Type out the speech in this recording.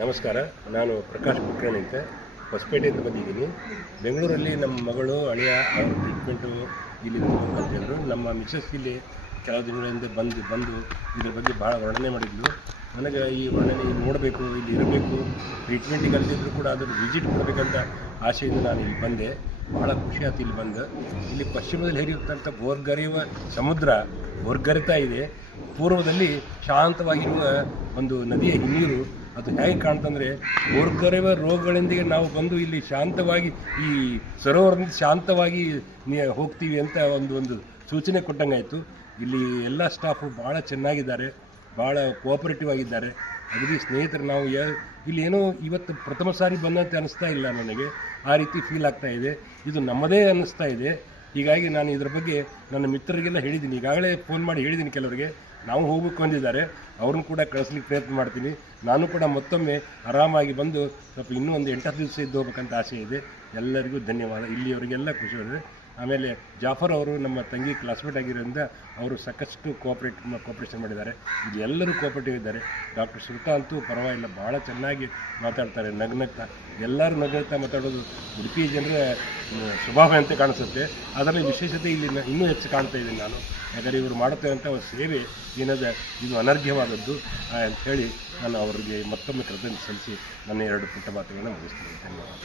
ನಮಸ್ಕಾರ. ನಾನು ಪ್ರಕಾಶ್ ಕುಲಕರ್ಣಿ ಅಂತ ಹೊಸಪೇಟೆಯಿಂದ ಬಂದಿದ್ದೀನಿ. ಬೆಂಗಳೂರಲ್ಲಿ ನಮ್ಮ ಮಗಳು ಅಳಿಯ ಅವ್ರ ಟ್ರೀಟ್ಮೆಂಟು ಇಲ್ಲಿ ಅಂತಂದರು. ನಮ್ಮ ಮಿಸಸ್ ಇಲ್ಲಿ ಕೆಲವು ದಿನಗಳಿಂದ ಬಂದು ಇದ್ರ ಬಗ್ಗೆ ಭಾಳ ವರ್ಣನೆ ಮಾಡಿದ್ಲು. ನನಗೆ ಈ ವರ್ಣನೆ ನೋಡಬೇಕು, ಇಲ್ಲಿ ಇರಬೇಕು, ಟ್ರೀಟ್ಮೆಂಟಿಗೆ ಅಲ್ಲಿದ್ದರೂ ಕೂಡ ಅದ್ರ ವಿಸಿಟ್ ಕೊಡಬೇಕಂತ ಆಸೆಯಿಂದ ನಾನು ಇಲ್ಲಿ ಬಂದೆ. ಭಾಳ ಖುಷಿ ಆಯ್ತು ಇಲ್ಲಿ ಬಂದು. ಇಲ್ಲಿ ಪಶ್ಚಿಮದಲ್ಲಿ ಹರಿಯುತ್ತಂಥ ಗೋರ್ಗರೆಯುವ ಸಮುದ್ರ ಗೋರ್ಗರಿತಾ ಇದೆ. ಪೂರ್ವದಲ್ಲಿ ಶಾಂತವಾಗಿರುವ ಒಂದು ನದಿಯ ಹಿನ್ನೀರು ಅದು ಹೇಗೆ ಕಾಣ್ತಂದರೆ, ಗೋರ್ಗರೆಯುವ ರೋಗಗಳೊಂದಿಗೆ ನಾವು ಬಂದು ಇಲ್ಲಿ ಶಾಂತವಾಗಿ ಈ ಸರೋವರದಿಂದ ಶಾಂತವಾಗಿ ಹೋಗ್ತೀವಿ ಅಂತ ಒಂದು ಸೂಚನೆ ಕೊಟ್ಟಂಗಾಯಿತು. ಇಲ್ಲಿ ಎಲ್ಲ ಸ್ಟಾಫು ಭಾಳ ಚೆನ್ನಾಗಿದ್ದಾರೆ, ಭಾಳ ಕೋಆಪರೇಟಿವ್ ಆಗಿದ್ದಾರೆ. ಅಗದಿ ಸ್ನೇಹಿತರು. ನಾವು ಇಲ್ಲಿ ಏನೋ ಇವತ್ತು ಪ್ರಥಮ ಸಾರಿ ಬಂದಂತೆ ಅನ್ನಿಸ್ತಾ ಇಲ್ಲ ನನಗೆ, ಆ ರೀತಿ ಫೀಲ್ ಆಗ್ತಾ ಇದೆ. ಇದು ನಮ್ಮದೇ ಅನ್ನಿಸ್ತಾ ಇದೆ. ಹೀಗಾಗಿ ನಾನು ಇದರ ಬಗ್ಗೆ ನನ್ನ ಮಿತ್ರರಿಗೆಲ್ಲ ಹೇಳಿದ್ದೀನಿ, ಈಗಾಗಲೇ ಫೋನ್ ಮಾಡಿ ಹೇಳಿದ್ದೀನಿ ಕೆಲವರಿಗೆ. ನಾವು ಹೋಗಬೇಕು ಅಂದಿದ್ದಾರೆ, ಅವ್ರನ್ನೂ ಕೂಡ ಕಳಿಸ್ಲಿಕ್ಕೆ ಪ್ರಯತ್ನ ಮಾಡ್ತೀನಿ. ನಾನು ಕೂಡ ಮತ್ತೊಮ್ಮೆ ಆರಾಮಾಗಿ ಬಂದು ಸ್ವಲ್ಪ ಇನ್ನೂ ಒಂದು 8 ದಿವಸ ಇದ್ದು ಹೋಗ್ಬೇಕಂತ ಆಸೆ ಇದೆ. ಎಲ್ಲರಿಗೂ ಧನ್ಯವಾದ. ಇಲ್ಲಿಯವರಿಗೆಲ್ಲ ಖುಷಿ ಇದೆ. ಆಮೇಲೆ ಜಾಫರ್ ಅವರು ನಮ್ಮ ತಂಗಿ ಕ್ಲಾಸ್ಮೇಟ್ ಆಗಿರೋದ್ರಿಂದ ಅವರು ಸಾಕಷ್ಟು ಕೋಆಪ್ರೇಷನ್ ಮಾಡಿದ್ದಾರೆ. ಇಲ್ಲಿ ಎಲ್ಲರೂ ಕೋಆಪರೇಟಿವ್ ಇದ್ದಾರೆ. ಡಾಕ್ಟರ್ ಸುಲ್ತಾ ಅಂತೂ ಪರವಾಗಿಲ್ಲ, ಭಾಳ ಚೆನ್ನಾಗಿ ಮಾತಾಡ್ತಾರೆ, ನಗ್ನಗ್ತಾ. ಎಲ್ಲರೂ ನಗ್ನಗ್ತಾ ಮಾತಾಡೋದು ಉಡುಪಿ ಜನರ ಸ್ವಭಾವ ಅಂತ ಕಾಣಿಸುತ್ತೆ. ಅದರಲ್ಲಿ ವಿಶೇಷತೆ ಇಲ್ಲಿ ಇನ್ನೂ ಹೆಚ್ಚು ಕಾಣ್ತಾ ಇದ್ದೀನಿ ನಾನು. ಯಾಕಂದರೆ ಇವರು ಮಾಡುತ್ತಿರುವಂಥ ಸೇವೆ ಏನದ ಇದು ಅನರ್ಘ್ಯವಾದದ್ದು ಅಂಥೇಳಿ ನಾನು ಅವರಿಗೆ ಮತ್ತೊಮ್ಮೆ ಕೃತಜ್ಞತೆ ಸಲ್ಲಿಸಿ ನನ್ನ 2 ಪುಟ್ಟ ಮಾತುಗಳನ್ನು ಮುಗಿಸ್ತೀನಿ. ಧನ್ಯವಾದ.